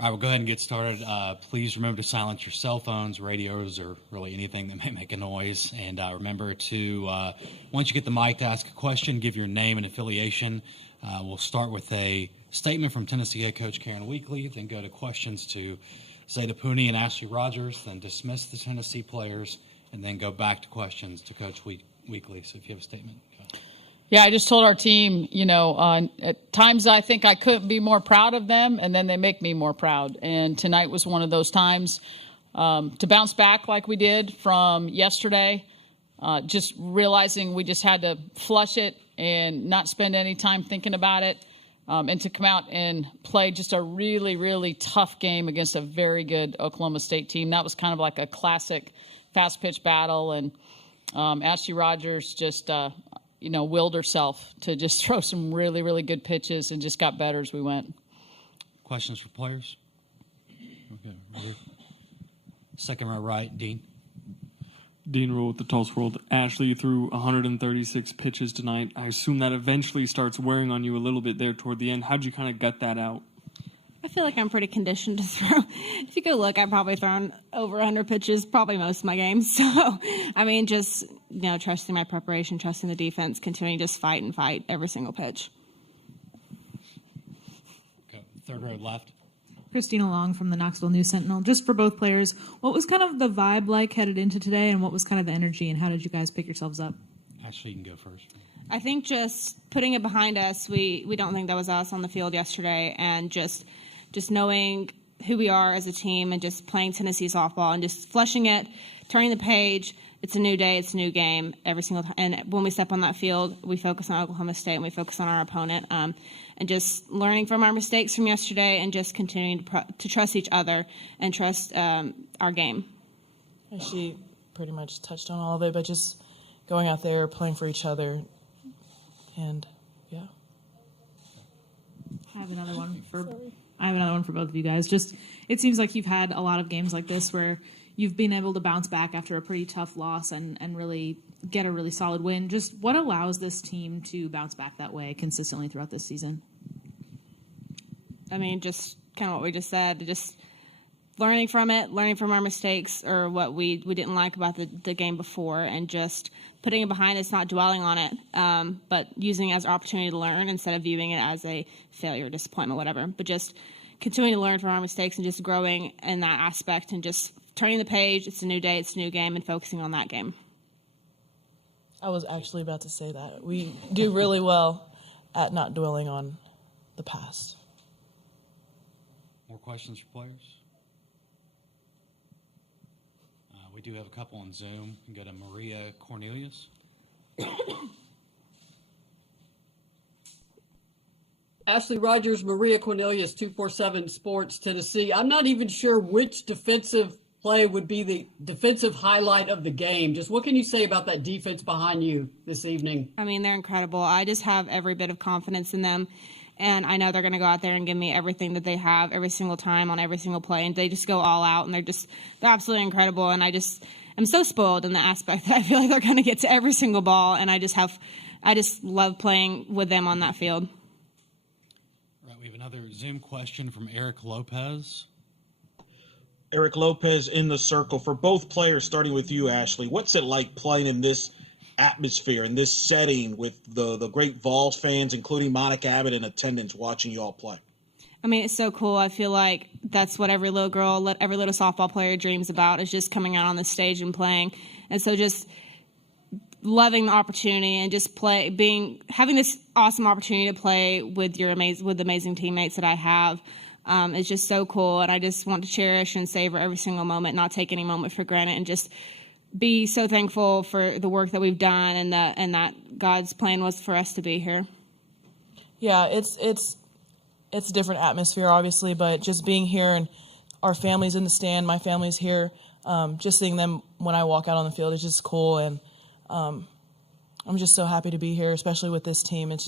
All right, we'll go ahead and get started. Please remember to silence your cell phones, radios, or really anything that may make a noise. And remember to, once you get the mic to ask a question, give your name and affiliation. We'll start with a statement from Tennessee head coach Karen Weekly, then go to questions to Zeta Pooney and Ashley Rogers, then dismiss the Tennessee players, and then go back to questions to Coach Weekly. So if you have a statement. Yeah, I just told our team, at times I think I couldn't be more proud of them, and then they make me more proud. And tonight was one of those times to bounce back like we did from yesterday, just realizing we just had to flush it and not spend any time thinking about it, and to come out and play just a really, really tough game against a very good Oklahoma State team. That was kind of like a classic fast pitch battle, and Ashley Rogers just willed herself to just throw some really, really good pitches and just got better as we went. Questions for players? Okay, ready? Second row right, Dean. Dean Rule with the Tulsa World. Ashley, you threw 136 pitches tonight. I assume that eventually starts wearing on you a little bit there toward the end. How'd you kind of gut that out? I feel like I'm pretty conditioned to throw. If you go look, I've probably thrown over 100 pitches probably most of my games. So, just, trusting my preparation, trusting the defense, continuing to just fight and fight every single pitch. Okay. Third row left. Christina Long from the Knoxville News Sentinel. Just for both players, what was kind of the vibe like headed into today, and what was kind of the energy, and how did you guys pick yourselves up? Ashley, you can go first. I think just putting it behind us, we don't think that was us on the field yesterday, and just knowing who we are as a team and just playing Tennessee softball and just flushing it, turning the page. It's a new day. It's a new game every single time. And when we step on that field, we focus on Oklahoma State and we focus on our opponent, and just learning from our mistakes from yesterday and just continuing to trust each other and trust our game. She pretty much touched on all of it, but just going out there, playing for each other, and yeah. I have another one for both of you guys. Just, it seems like you've had a lot of games like this where you've been able to bounce back after a pretty tough loss and really get a really solid win. Just what allows this team to bounce back that way consistently throughout this season? Just kind of what we just said, just learning from it, learning from our mistakes or what we didn't like about the game before, and just putting it behind us, not dwelling on it, but using it as an opportunity to learn instead of viewing it as a failure, disappointment, whatever. But just continuing to learn from our mistakes and just growing in that aspect and just turning the page. It's a new day, it's a new game, and focusing on that game. I was actually about to say that. We do really well at not dwelling on the past. More questions for players? We do have a couple on Zoom. We can go to Maria Cornelius. Ashley Rogers, Maria Cornelius, 247 Sports, Tennessee. I'm not even sure which defensive play would be the defensive highlight of the game. Just what can you say about that defense behind you this evening? They're incredible. I just have every bit of confidence in them. And I know they're going to go out there and give me everything that they have every single time on every single play. And they just go all out, and they're absolutely incredible. And I'm so spoiled in the aspect that I feel like they're going to get to every single ball. And I just love playing with them on that field. All right, we have another Zoom question from Eric Lopez. Eric Lopez in the circle. For both players, starting with you, Ashley, what's it like playing in this atmosphere, in this setting with the great Vols fans, including Monica Abbott, in attendance watching you all play? It's so cool. I feel like that's what every little girl, every little softball player dreams about, is just coming out on the stage and playing. And so just loving the opportunity and just having this awesome opportunity to play with the amazing teammates that I have. It's just so cool, and I just want to cherish and savor every single moment, not take any moment for granted, and just be so thankful for the work that we've done and that God's plan was for us to be here. Yeah, it's a different atmosphere, obviously, but just being here and our family's in the stand, my family's here, just seeing them when I walk out on the field is just cool, and I'm just so happy to be here, especially with this team. It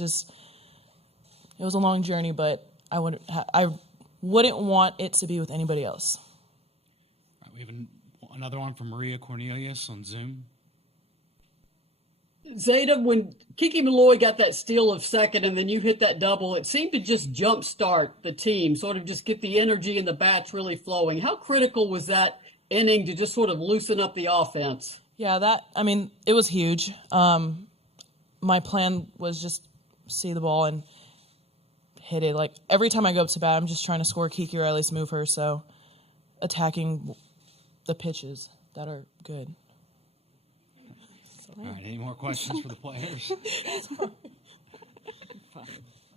was a long journey, but I wouldn't want it to be with anybody else. All right, we have another one from Maria Cornelius on Zoom. Zeta, when Kiki Malloy got that steal of second and then you hit that double, it seemed to just jumpstart the team, sort of just get the energy and the bats really flowing. How critical was that inning to just sort of loosen up the offense? Yeah, it was huge. My plan was just see the ball and hit it. Like, every time I go up to bat, I'm just trying to score Kiki or at least move her, so attacking the pitches that are good. All right, any more questions for the players?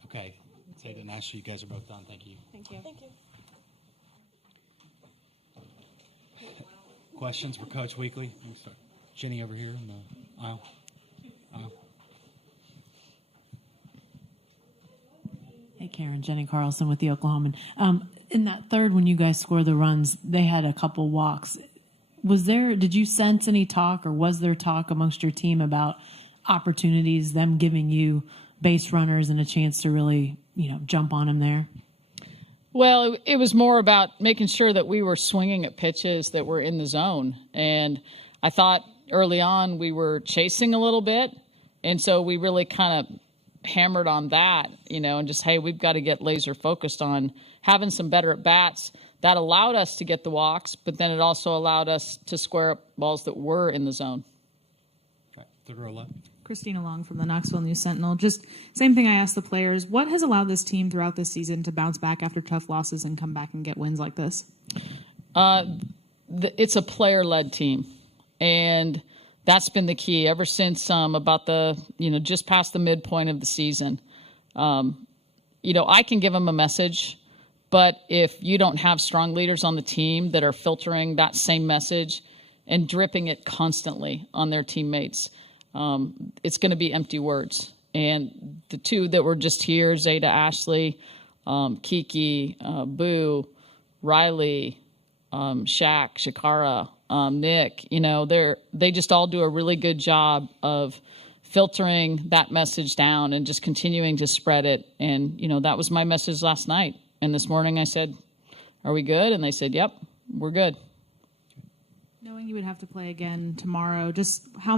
Okay, Zeta and Ashley, you guys are both done. Thank you. Thank you. Thank you. Questions for Coach Weekly? Let me start. Jenny over here in the aisle. Hey, Karen, Jenny Carlson with the Oklahoman. In that third, when you guys scored the runs, they had a couple walks. Did you sense any talk, or was there talk amongst your team about opportunities, them giving you base runners and a chance to really, jump on them there? Well, it was more about making sure that we were swinging at pitches that were in the zone. And I thought early on we were chasing a little bit. And so we really kind of hammered on that, and just, hey, we've got to get laser focused on having some better at bats. That allowed us to get the walks, but then it also allowed us to square up balls that were in the zone. Okay, third row left. Christina Long from the Knoxville News Sentinel. Just same thing I asked the players. What has allowed this team throughout this season to bounce back after tough losses and come back and get wins like this? It's a player-led team, and that's been the key ever since about just past the midpoint of the season. I can give them a message, but if you don't have strong leaders on the team that are filtering that same message and dripping it constantly on their teammates, it's going to be empty words. And the two that were just here, Zeta, Ashley, Kiki, Boo, Riley, Shaq, Shakara, Nick, they just all do a really good job of filtering that message down and just continuing to spread it. And, that was my message last night. And this morning I said, are we good? And they said, yep, we're good. Knowing you would have to play again tomorrow, just how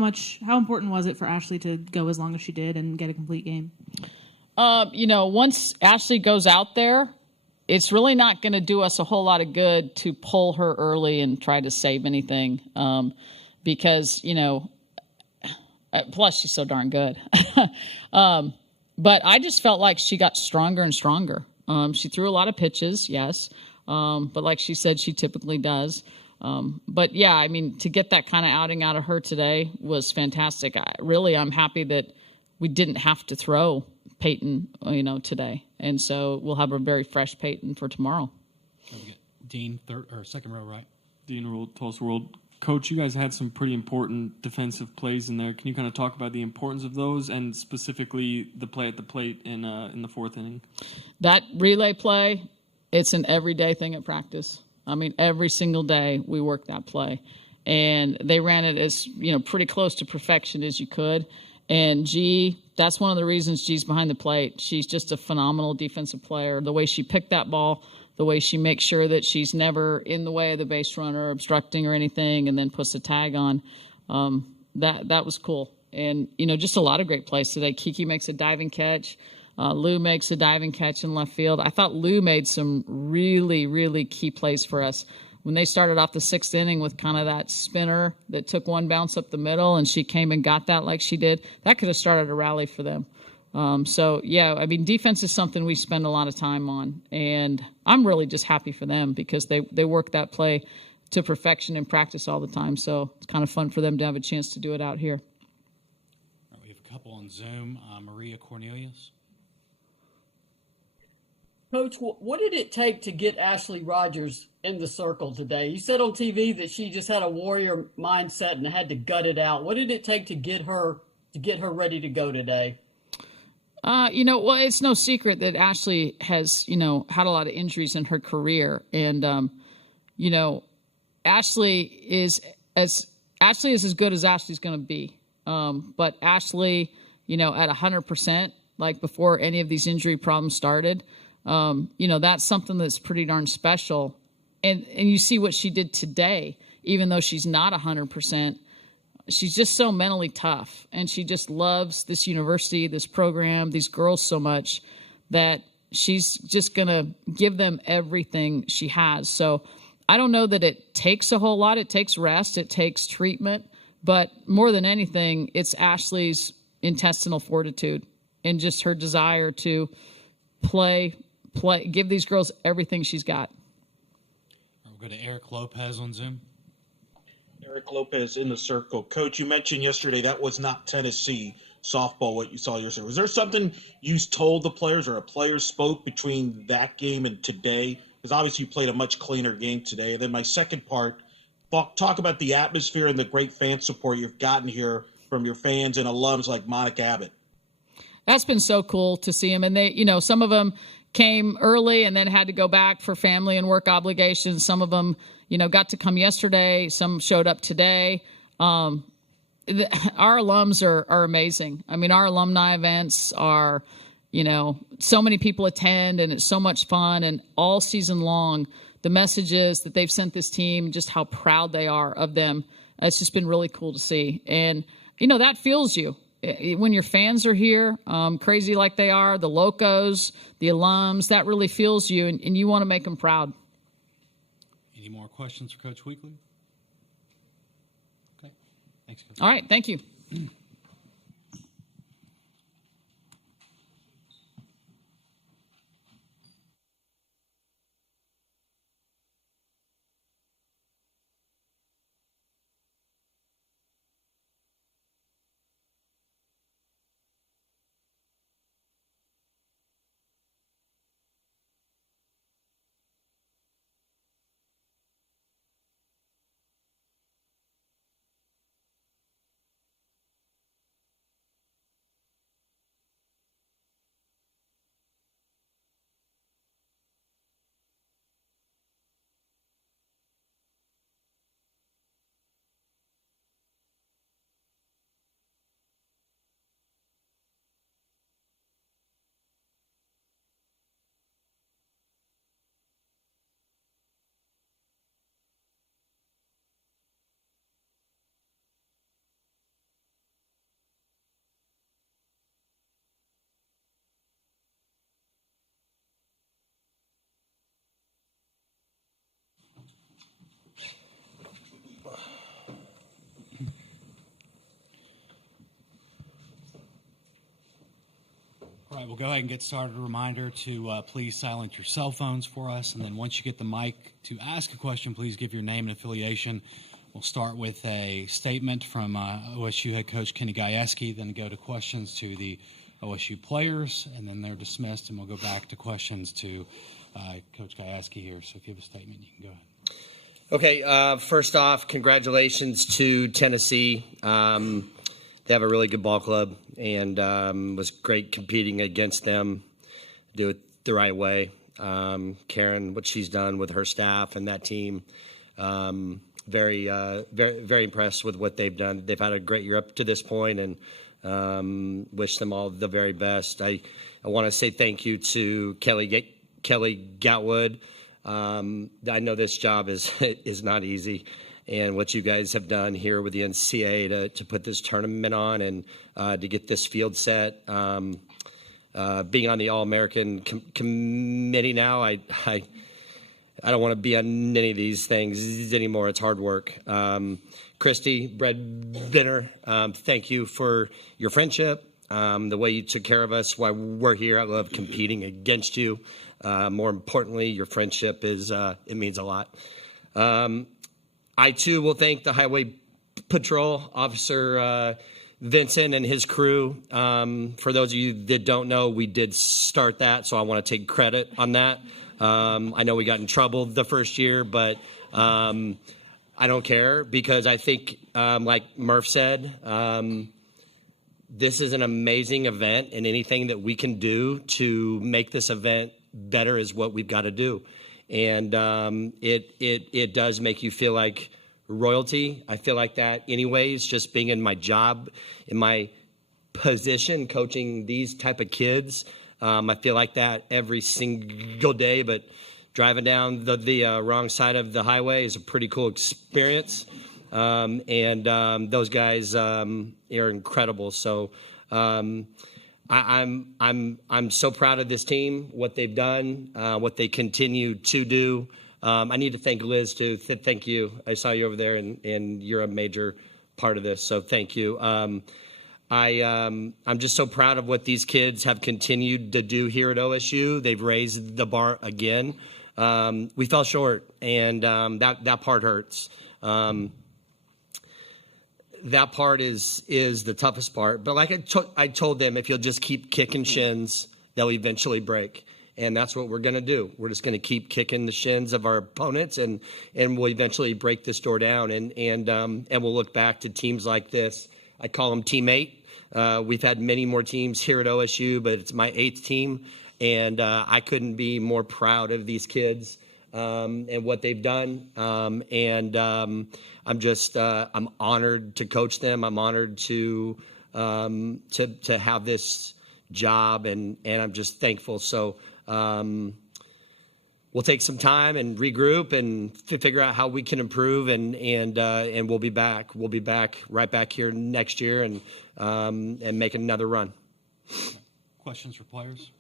important was it for Ashley to go as long as she did and get a complete game? Once Ashley goes out there, it's really not going to do us a whole lot of good to pull her early and try to save anything because, plus she's so darn good. But I just felt like she got stronger and stronger. She threw a lot of pitches, yes, but like she said, she typically does. But, yeah, to get that kind of outing out of her today was fantastic. I'm happy that we didn't have to throw Peyton, today. And so we'll have a very fresh Peyton for tomorrow. Dean, second row right. Dean Rule, Tulsa World. Coach, you guys had some pretty important defensive plays in there. Can you kind of talk about the importance of those and specifically the play at the plate in the fourth inning? That relay play, it's an everyday thing at practice. Every single day we work that play. And they ran it as, pretty close to perfection as you could. And G, that's one of the reasons G's behind the plate. She's just a phenomenal defensive player. The way she picked that ball, the way she makes sure that she's never in the way of the base runner, obstructing or anything, and then puts a tag on. That was cool. And, just a lot of great plays today. Kiki makes a diving catch. Lou makes a diving catch in left field. I thought Lou made some really, really key plays for us. When they started off the sixth inning with kind of that spinner that took one bounce up the middle and she came and got that like she did, that could have started a rally for them. Defense is something we spend a lot of time on. And I'm really just happy for them because they work that play to perfection in practice all the time. So it's kind of fun for them to have a chance to do it out here. Right, we have a couple on Zoom. Maria Cornelius. Coach, what did it take to get Ashley Rogers in the circle today? You said on TV that she just had a warrior mindset and had to gut it out. What did it take to get her ready to go today? It's no secret that Ashley has, had a lot of injuries in her career. And, Ashley is as good as Ashley's going to be. But Ashley, at 100%, like before any of these injury problems started, that's something that's pretty darn special. And you see what she did today, even though she's not 100%. she's just so mentally tough, and she just loves this university, this program, these girls so much that she's just going to give them everything she has. So I don't know that it takes a whole lot. It takes rest. It takes treatment. But more than anything, it's Ashley's intestinal fortitude and just her desire to play, give these girls everything she's got. We'll go to Eric Lopez on Zoom. Eric Lopez in the circle. Coach, you mentioned yesterday that was not Tennessee softball, what you saw yesterday. Was there something you told the players or a player spoke between that game and today? Because obviously you played a much cleaner game today. And then my second part, talk about the atmosphere and the great fan support you've gotten here from your fans and alums like Monica Abbott. That's been so cool to see them. And they, some of them came early and then had to go back for family and work obligations. Some of them, got to come yesterday. Some showed up today. Our alums are amazing. I mean, our alumni events are, so many people attend and it's so much fun. And all season long, the messages that they've sent this team, just how proud they are of them. It's just been really cool to see. And, that fuels you. When your fans are here, crazy like they are, the locos, the alums, that really fuels you, and you want to make them proud. Any more questions for Coach Weekly? Okay. Thanks, Coach. All right. Thank you. All right, we'll go ahead and get started. A reminder to please silence your cell phones for us. And then once you get the mic to ask a question, please give your name and affiliation. We'll start with a statement from OSU head coach Kenny Gajewski, then go to questions to the OSU players, and then they're dismissed, and we'll go back to questions to Coach Gajewski here. So if you have a statement, you can go ahead. Okay, first off, congratulations to Tennessee. They have a really good ball club, and was great competing against them. Do it the right way. Karen, what she's done with her staff and that team, very impressed with what they've done. They've had a great year up to this point, and wish them all the very best. I want to say thank you to Kelly Gatwood. I know this job is not easy. And what you guys have done here with the NCAA to put this tournament on and to get this field set. Being on the All-American committee now, I don't want to be on any of these things anymore. It's hard work. Christy, breadwinner, thank you for your friendship, the way you took care of us while we're here. I love competing against you. More importantly, your friendship it means a lot. I, too, will thank the Highway Patrol Officer Vincent and his crew. For those of you that don't know, we did start that, so I want to take credit on that. I know we got in trouble the first year, but I don't care because I think, like Murph said, this is an amazing event, and anything that we can do to make this event better is what we've got to do. And it does make you feel like royalty. I feel like that anyways, just being in my job, in my position, coaching these type of kids. I feel like that every single day, but driving down the wrong side of the highway is a pretty cool experience. Those guys are incredible. So I'm so proud of this team, what they've done, what they continue to do. I need to thank Liz too. Thank you. I saw you over there, and you're a major part of this. So thank you. I'm just so proud of what these kids have continued to do here at OSU. They've raised the bar again. We fell short, and that part hurts. That part is the toughest part. But like I told them, if you'll just keep kicking shins, they'll eventually break. And that's what we're going to do. We're just going to keep kicking the shins of our opponents, and we'll eventually break this door down. And we'll look back to teams like this. I call them Team 8. We've had many more teams here at OSU, but it's my 8th team. And I couldn't be more proud of these kids and what they've done. I'm honored to coach them. I'm honored to have this job, and I'm just thankful. So we'll take some time and regroup and figure out how we can improve, and we'll be back. We'll be back right back here next year and make another run. Questions for players?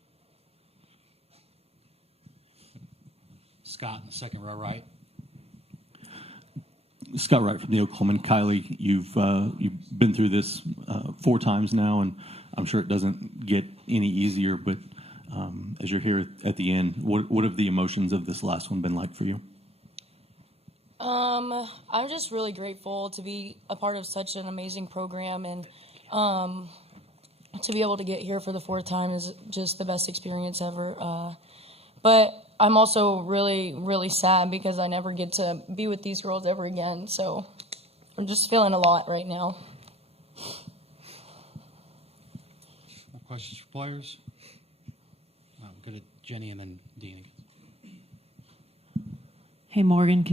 Scott in the second row, right. Scott Wright from the Oklahoman. Kylie, you've been through this 4 times now, and I'm sure it doesn't get any easier. But as you're here at the end, what have the emotions of this last one been like for you? I'm just really grateful to be a part of such an amazing program, and to be able to get here for the 4th time is just the best experience ever. But I'm also really, really sad because I never get to be with these girls ever again. So I'm just feeling a lot right now. More questions for players? Go to Jenny and then Dean. Hey, Morgan,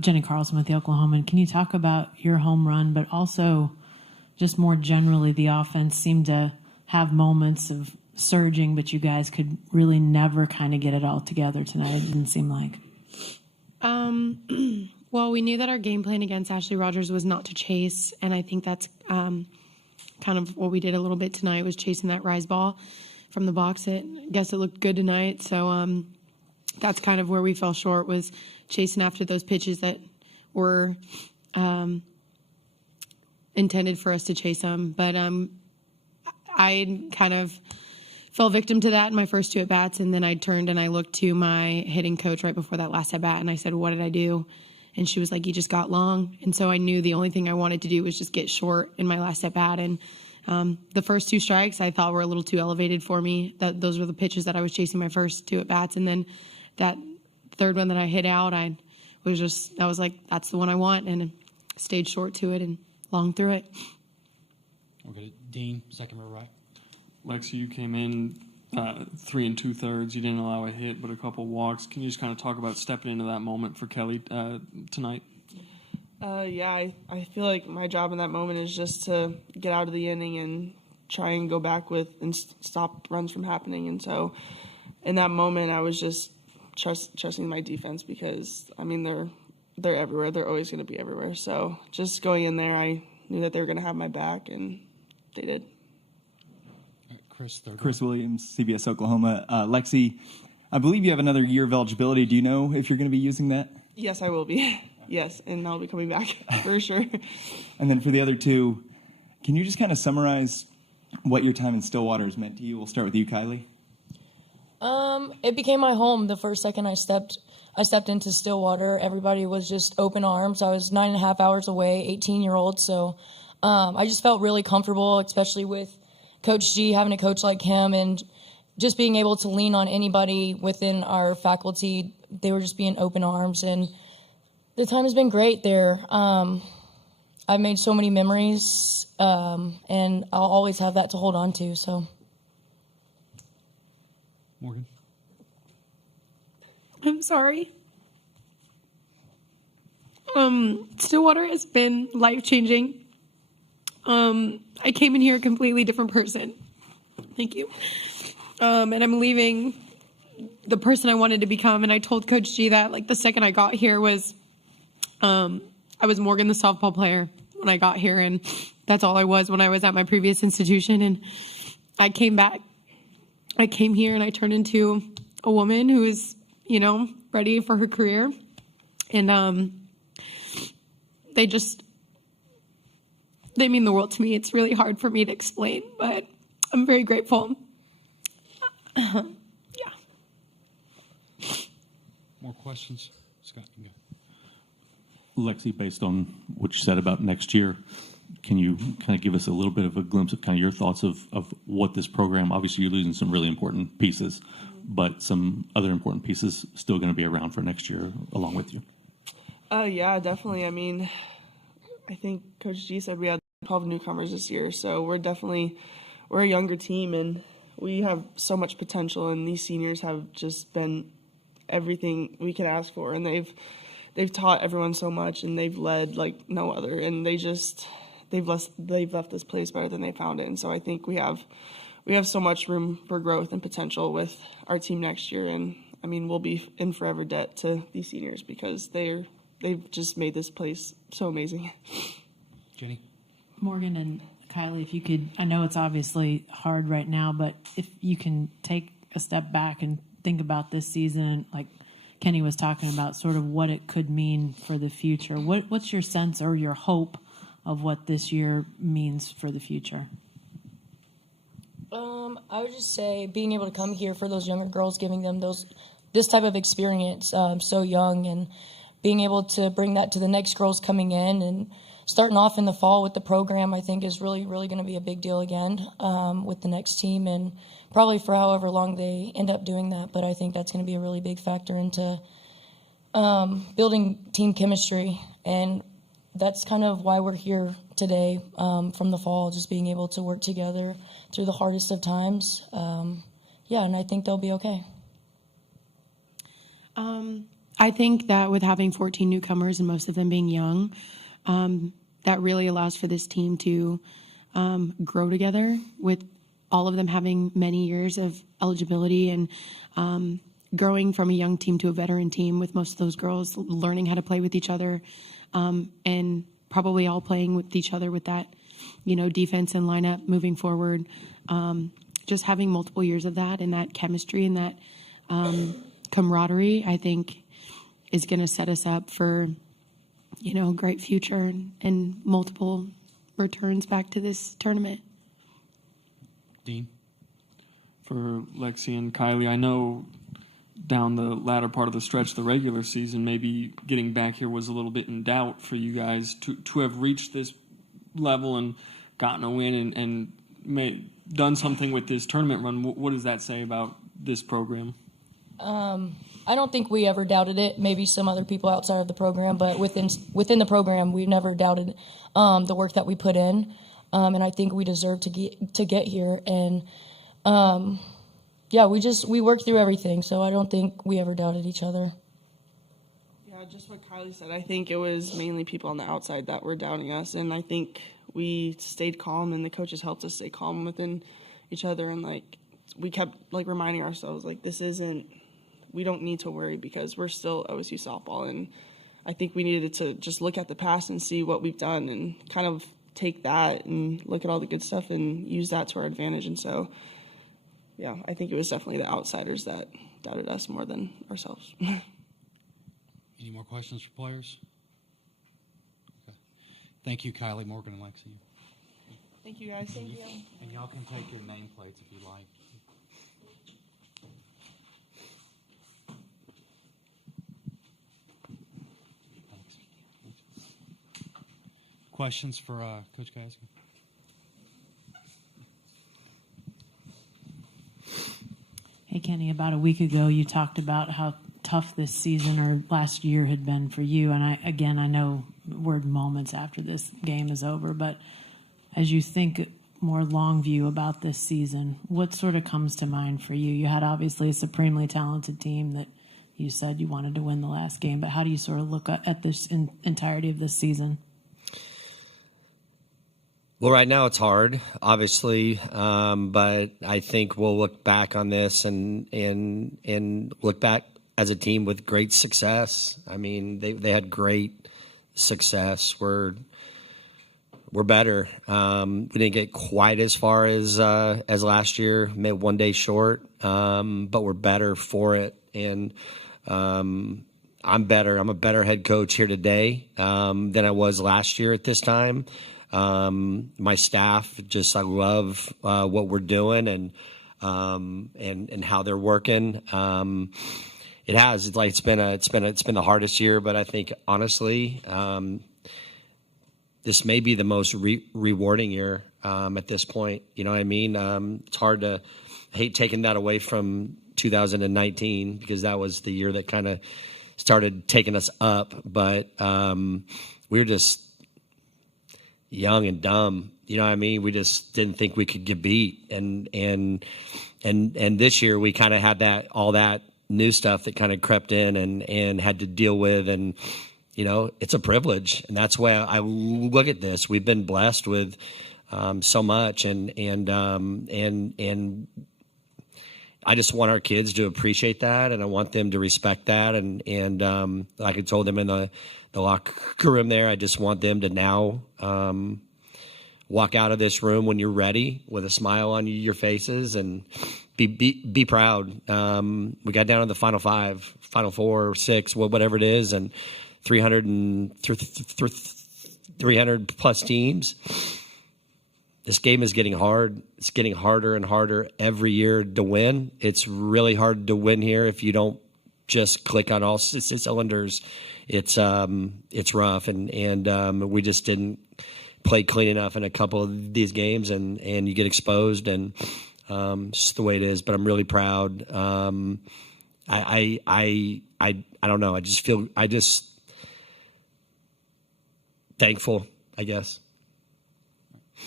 Jenny Carlson with the Oklahoman, can you talk about your home run, but also just more generally, the offense seemed to have moments of surging, but you guys could really never kind of get it all together tonight, it didn't seem like. Well, we knew that our game plan against Ashley Rogers was not to chase, and I think that's kind of what we did a little bit tonight, was chasing that rise ball from the box. I guess it looked good tonight, so that's kind of where we fell short, was chasing after those pitches that were intended for us to chase them. But I kind of fell victim to that in my first 2 at-bats, and then I turned and I looked to my hitting coach right before that last at-bat, and I said, what did I do? And she was like, you just got long. And so I knew the only thing I wanted to do was just get short in my last at-bat. And the first 2 strikes I thought were a little too elevated for me. Those were the pitches that I was chasing my first 2 at-bats. And then that 3rd one that I hit out, I was like, that's the one I want, and stayed short to it and long through it. We'll go to Dean, second row right. Lexi, you came in 3 2/3. You didn't allow a hit, but a couple walks. Can you just kind of talk about stepping into that moment for Kelly tonight? I feel like my job in that moment is just to get out of the inning and try and go back and stop runs from happening. And so in that moment, I was just trusting my defense, because, I mean, they're everywhere. They're always going to be everywhere. So just going in there, I knew that they were going to have my back, and they did. Chris Williams, CBS Oklahoma. Lexi, I believe you have another year of eligibility. Do you know if you're going to be using that? Yes, I will be. Yes, and I'll be coming back for sure. And then for the other 2, can you just kind of summarize what your time in Stillwater has meant to you? We'll start with you, Kylie. It became my home the first second I stepped into Stillwater. Everybody was just open arms. I was 9.5 hours away, 18-year-old. So I just felt really comfortable, especially with Coach G, having a coach like him, and just being able to lean on anybody within our faculty. They were just being open arms, and the time has been great there. I've made so many memories, and I'll always have that to hold on to. So, Morgan. I'm sorry. Stillwater has been life-changing. I came in here a completely different person. Thank you. And I'm leaving the person I wanted to become. And I told Coach G that, like, the second I got here was, I was Morgan, the softball player, when I got here, and that's all I was when I was at my previous institution. And I came here and I turned into a woman who is, ready for her career. And they mean the world to me. It's really hard for me to explain, but I'm very grateful. Yeah. More questions? Scott, you can go. Lexi, based on what you said about next year, can you kind of give us a little bit of a glimpse of kind of your thoughts of what this program, obviously you're losing some really important pieces, but some other important pieces still going to be around for next year along with you? Yeah, definitely. I mean, I think Coach G said we had 12 newcomers this year, so we're a younger team, and we have so much potential, and these seniors have just been everything we could ask for, and they've taught everyone so much, and they've led like no other, and they've left this place better than they found it. And so I think we have so much room for growth and potential with our team next year. And I mean, we'll be in forever debt to these seniors because they've just made this place so amazing. Jenny? Morgan and Kylie, if you could, I know it's obviously hard right now, but if you can take a step back and think about this season, like Kenny was talking about, sort of what it could mean for the future. What's your sense or your hope of what this year means for the future? I would just say being able to come here for those younger girls, giving them this type of experience so young, and being able to bring that to the next girls coming in and starting off in the fall with the program, I think is really, really going to be a big deal again with the next team, and probably for however long they end up doing that. But I think that's going to be a really big factor into building team chemistry, and that's kind of why we're here today from the fall, just being able to work together through the hardest of times. And I think they'll be okay. I think that with having 14 newcomers and most of them being young, that really allows for this team to grow together, with all of them having many years of eligibility, and growing from a young team to a veteran team, with most of those girls learning how to play with each other, and probably all playing with each other with that, defense and lineup moving forward. Just having multiple years of that and that chemistry and that camaraderie, I think, is going to set us up for, a great future and multiple returns back to this tournament. Dean? For Lexi and Kylie, I know down the latter part of the stretch, the regular season, maybe getting back here was a little bit in doubt for you guys to have reached this level and gotten a win and done something with this tournament run. What does that say about this program? I don't think we ever doubted it. Maybe some other people outside of the program, but within the program, we've never doubted the work that we put in, and I think we deserve to get here. And we worked through everything, so I don't think we ever doubted each other. Yeah, just what Kylie said. I think it was mainly people on the outside that were doubting us, and I think we stayed calm, and the coaches helped us stay calm within each other, and we kept reminding ourselves we don't need to worry because we're still OSU softball, and I think we needed to just look at the past and see what we've done and kind of take that and look at all the good stuff and use that to our advantage. And so, yeah, I think it was definitely the outsiders that doubted us more than ourselves. Any more questions for players? Okay. Thank you, Kylie, Morgan, and Lexi. Thank you, guys. Thank you. And y'all can take your nameplates if you like. Questions for Coach Gaskell? Hey, Kenny, about a week ago, you talked about how tough this season or last year had been for you. And I know we're moments after this game is over, but as you think more long view about this season, what sort of comes to mind for you? You had obviously a supremely talented team that you said you wanted to win the last game, but how do you sort of look at this entirety of this season? Well, right now it's hard, obviously, but I think we'll look back on this and look back as a team with great success. I mean, they had great success. We're better. We didn't get quite as far as last year, maybe one day short, but we're better for it. And I'm better. I'm a better head coach here today than I was last year at this time. My staff, I love what we're doing and how they're working. It's been the hardest year, but I think honestly, this may be the most rewarding year at this point. You know what I mean? It's hard to hate taking that away from 2019 because that was the year that kind of started taking us up. But we were just young and dumb. You know what I mean? We just didn't think we could get beat. And this year we kind of had all that new stuff that kind of crept in and had to deal with. And you know, it's a privilege, and that's why I look at this. We've been blessed with so much, and I just want our kids to appreciate that, and I want them to respect that. And like I told them in the locker room there, I just want them to now walk out of this room when you're ready with a smile on your faces and be proud. We got down to the Final Five, Final Four, six, whatever it is, and 300 plus teams. This game is getting hard. It's getting harder and harder every year to win. It's really hard to win here if you don't just click on all cylinders. It's rough, and we just didn't play clean enough in a couple of these games, and you get exposed, and it's just the way it is. But I'm really proud. I don't know. I just thankful, I guess.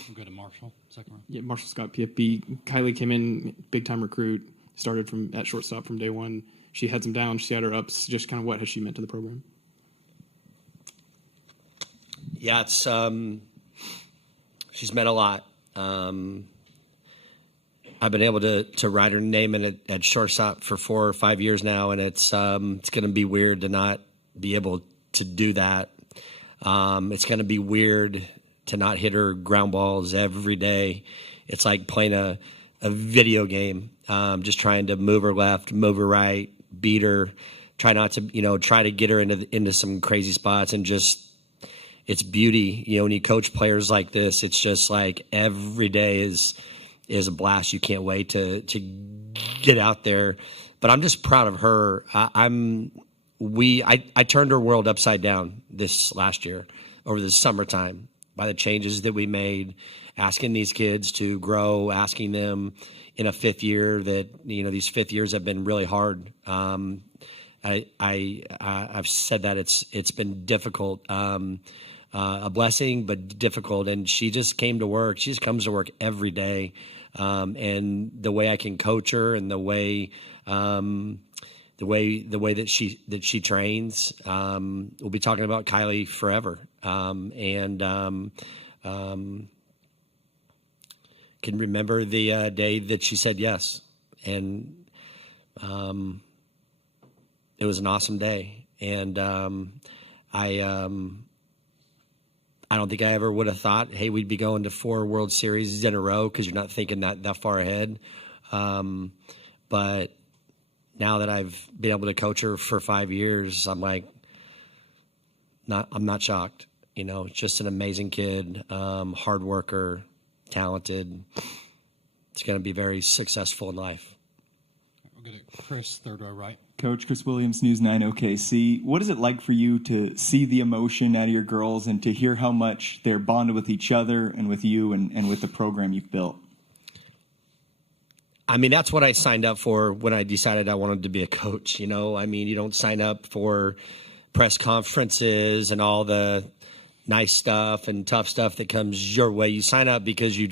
We'll go to Marshall, second round. Yeah, Marshall Scott, PFB. Kylie came in, big-time recruit, started at shortstop from day one. She had some downs, she had her ups. Just kind of what has she meant to the program? Yeah, it's she's meant a lot. I've been able to write her name in at shortstop for 4 or 5 years now, and it's going to be weird to not be able to do that. It's going to be weird to not hit her ground balls every day. It's like playing a video game, just trying to move her left, move her right, beat her, try to get her into some crazy spots, and just it's beauty. You know, when you coach players like this, it's just like every day is a blast. You can't wait to get out there. But I'm just proud of her. I turned her world upside down this last year over the summertime by the changes that we made, asking these kids to grow, asking them in a fifth year that, you know, these fifth years have been really hard. I've said that it's been difficult, a blessing, but difficult. And she just came to work. She just comes to work every day. And the way I can coach her and the way that she trains, we'll be talking about Kylie forever. Can remember the day that she said yes, and it was an awesome day. And I don't think I ever would have thought, hey, we'd be going to 4 World Series in a row, because you're not thinking that far ahead. But now that I've been able to coach her for 5 years, I'm like, I'm not shocked. You know, just an amazing kid, hard worker, talented. It's going to be very successful in life. We'll go to Chris, third row right. Coach Chris Williams, News 9 OKC. What is it like for you to see the emotion out of your girls and to hear how much they're bonded with each other and with you and with the program you've built? I mean, that's what I signed up for when I decided I wanted to be a coach. You know, I mean, you don't sign up for press conferences and all the nice stuff and tough stuff that comes your way. You sign up because you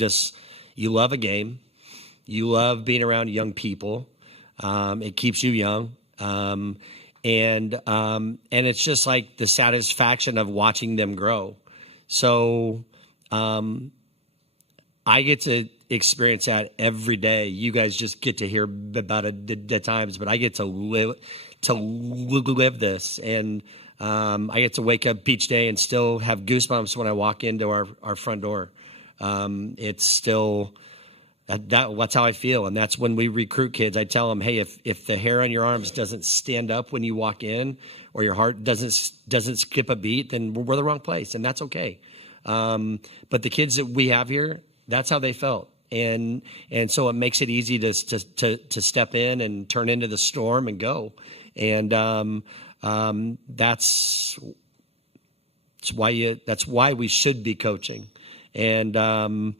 love a game. You love being around young people. It keeps you young. And it's just like the satisfaction of watching them grow. So, I get to experience that every day. You guys just get to hear about it at times, but I get to live this. And, I get to wake up each day and still have goosebumps when I walk into our front door. It's still that's how I feel, and that's when we recruit kids. I tell them, hey, if the hair on your arms doesn't stand up when you walk in, or your heart doesn't skip a beat, then we're the wrong place, and that's okay. But the kids that we have here, that's how they felt. And so it makes it easy to step in and turn into the storm and go. And that's why we should be coaching. And I'm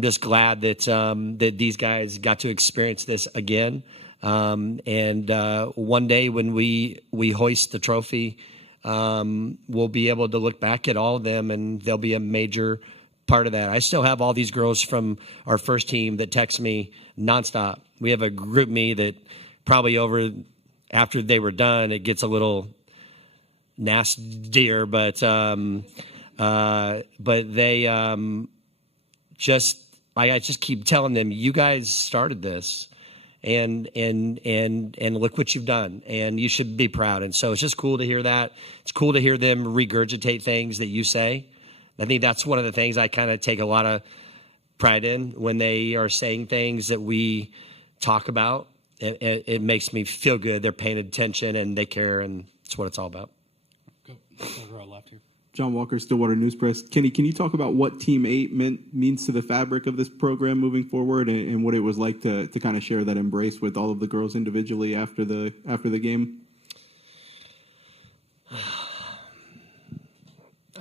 just glad that these guys got to experience this again. And one day when we hoist the trophy, we'll be able to look back at all of them, and they'll be a major part of that. I still have all these girls from our first team that text me nonstop. We have a group me that probably after they were done, it gets a little nastier, but they I just keep telling them, you guys started this, and look what you've done, and you should be proud. And so it's just cool to hear that. It's cool to hear them regurgitate things that you say. I think that's one of the things I kind of take a lot of pride in, when they are saying things that we talk about. It makes me feel good. They're paying attention and they care, and it's what it's all about. Go left here. John Walker, Stillwater News Press. Kenny, can you talk about what Team 8 means to the fabric of this program moving forward, and what it was like to kind of share that embrace with all of the girls individually after the game?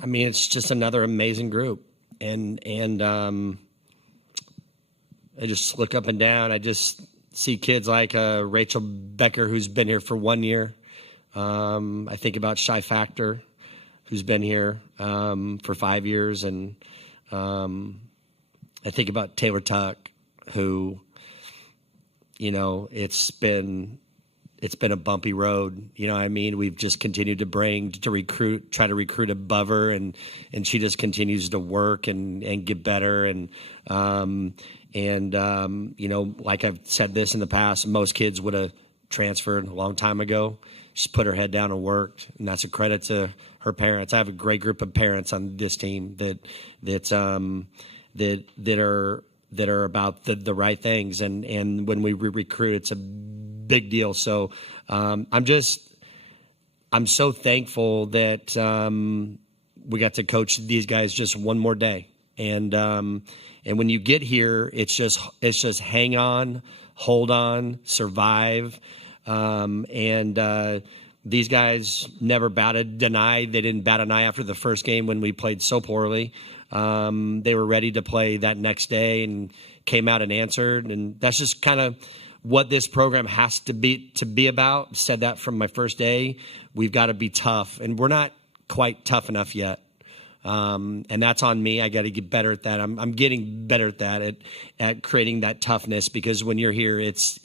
I mean, it's just another amazing group, and I just look up and down. I just see kids like Rachel Becker, who's been here for 1 year. I think about Shy Factor, who's been here for 5 years, and I think about Taylor Tuck, who, it's been a bumpy road. I mean, we've just continued to try to recruit above her, and she just continues to work and get better. And like I've said this in the past, most kids would have transferred a long time ago. She's put her head down and worked, and that's a credit to her parents. I have a great group of parents on this team that are about the right things, and when we recruit, it's a big deal. So I'm so thankful that we got to coach these guys just one more day, and when you get here, it's just hang on, hold on, survive. These guys never batted an eye. They didn't bat an eye after the first game when we played so poorly. They were ready to play that next day and came out and answered. And that's just kind of what this program has to be about. Said that from my first day. We've got to be tough, and we're not quite tough enough yet. And that's on me. I got to get better at that. I'm getting better at that, at creating that toughness, because when you're here, it's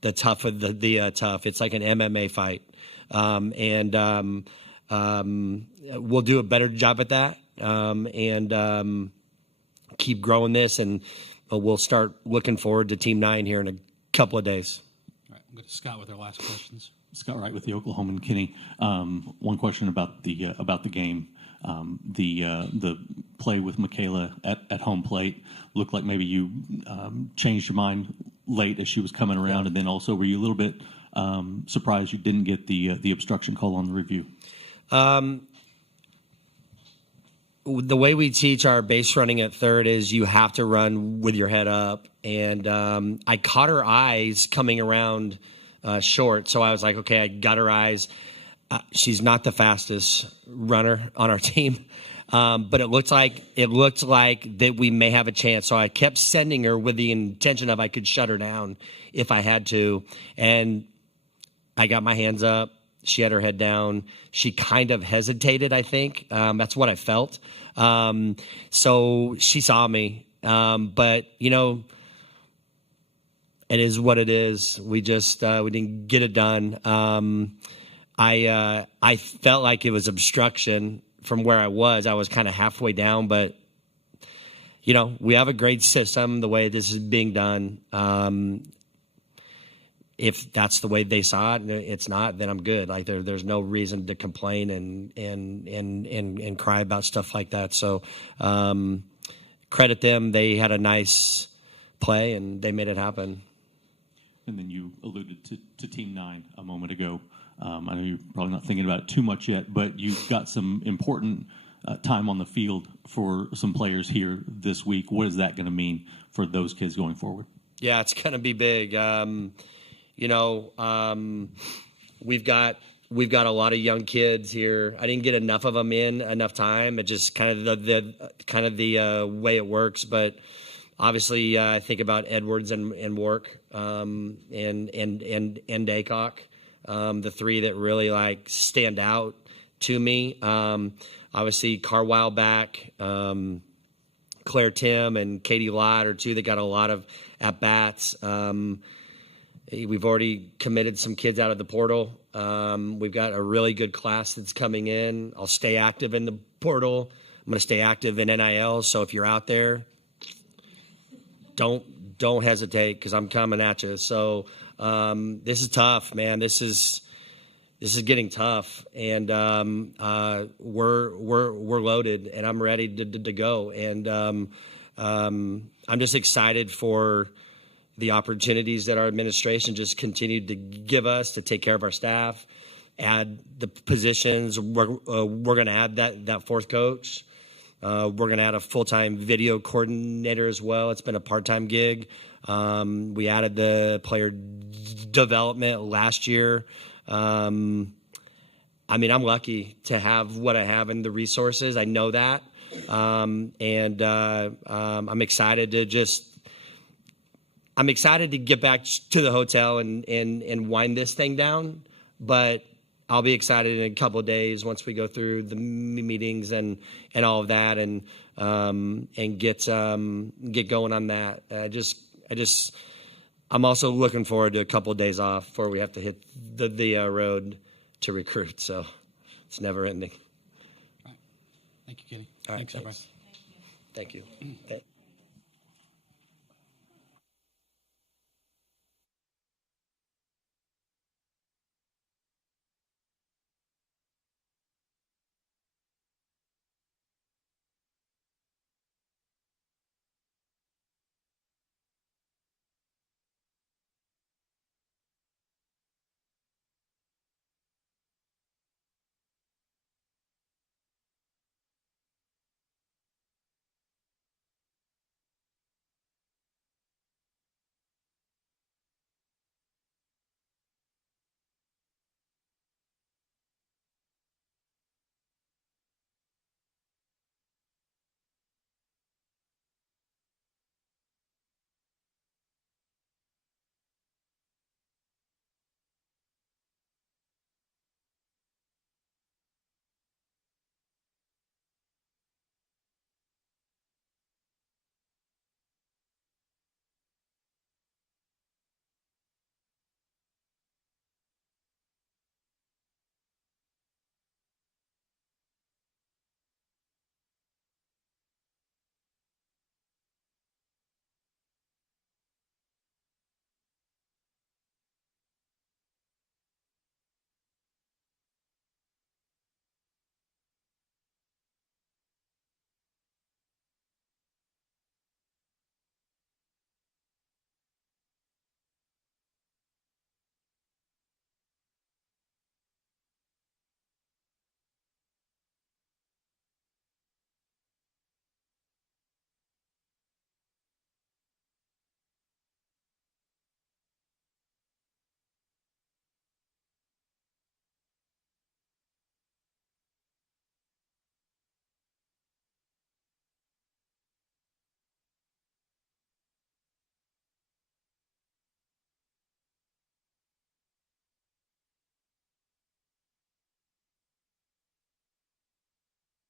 the tough of the tough. It's like an MMA fight. We'll do a better job at that, and keep growing this, and we'll start looking forward to Team 9 here in a couple of days. All right, we'll go to Scott with our last questions. Scott Wright with the Oklahoman. Kenny, one question about the game. The play with Michaela at home plate looked like maybe you changed your mind late as she was coming around, and then also were you a little bit surprised you didn't get the obstruction call on the review? The way we teach our base running at third is you have to run with your head up, and I caught her eyes coming around short, so I was like, okay, I got her eyes. She's not the fastest runner on our team, but it looked like that we may have a chance. So I kept sending her with the intention of I could shut her down if I had to, and I got my hands up. She had her head down. She kind of hesitated, I think. That's what I felt. So she saw me, but it is what it is. We just we didn't get it done. I felt like it was obstruction from where I was. I was kind of halfway down, but we have a great system the way this is being done. if that's the way they saw it, and it's not, then I'm good. Like there's no reason to complain and cry about stuff like that. So credit them. They had a nice play and they made it happen. And then you alluded to Team 9 a moment ago. I know you're probably not thinking about it too much yet, but you've got some important time on the field for some players here this week. What is that going to mean for those kids going forward? Yeah, it's going to be big. We've got a lot of young kids here. I didn't get enough of them in enough time. It just kind of the way it works. But obviously, I think about Edwards and Work and Aycock, the three that really like stand out to me. Obviously, Carwile back. Claire Tim and Katie Lott are two that got a lot of at-bats. We've already committed some kids out of the portal. We've got a really good class that's coming in. I'll stay active in the portal. I'm going to stay active in NIL. So if you're out there, don't hesitate because I'm coming at you. So this is tough, man. This is getting tough, and we're loaded, and I'm ready to go. And I'm just excited for the opportunities that our administration just continued to give us to take care of our staff, add the positions. We're going to add that fourth coach. We're going to add a full-time video coordinator as well. It's been a part-time gig. We added the player development last year. I'm lucky to have what I have and the resources. I know that. I'm excited to get back to the hotel and wind this thing down, but I'll be excited in a couple of days once we go through the meetings and all of that and get going on that. I'm also looking forward to a couple of days off before we have to hit the road to recruit. So it's never ending. All right. Thank you, Kenny. All right, thanks. Thank you.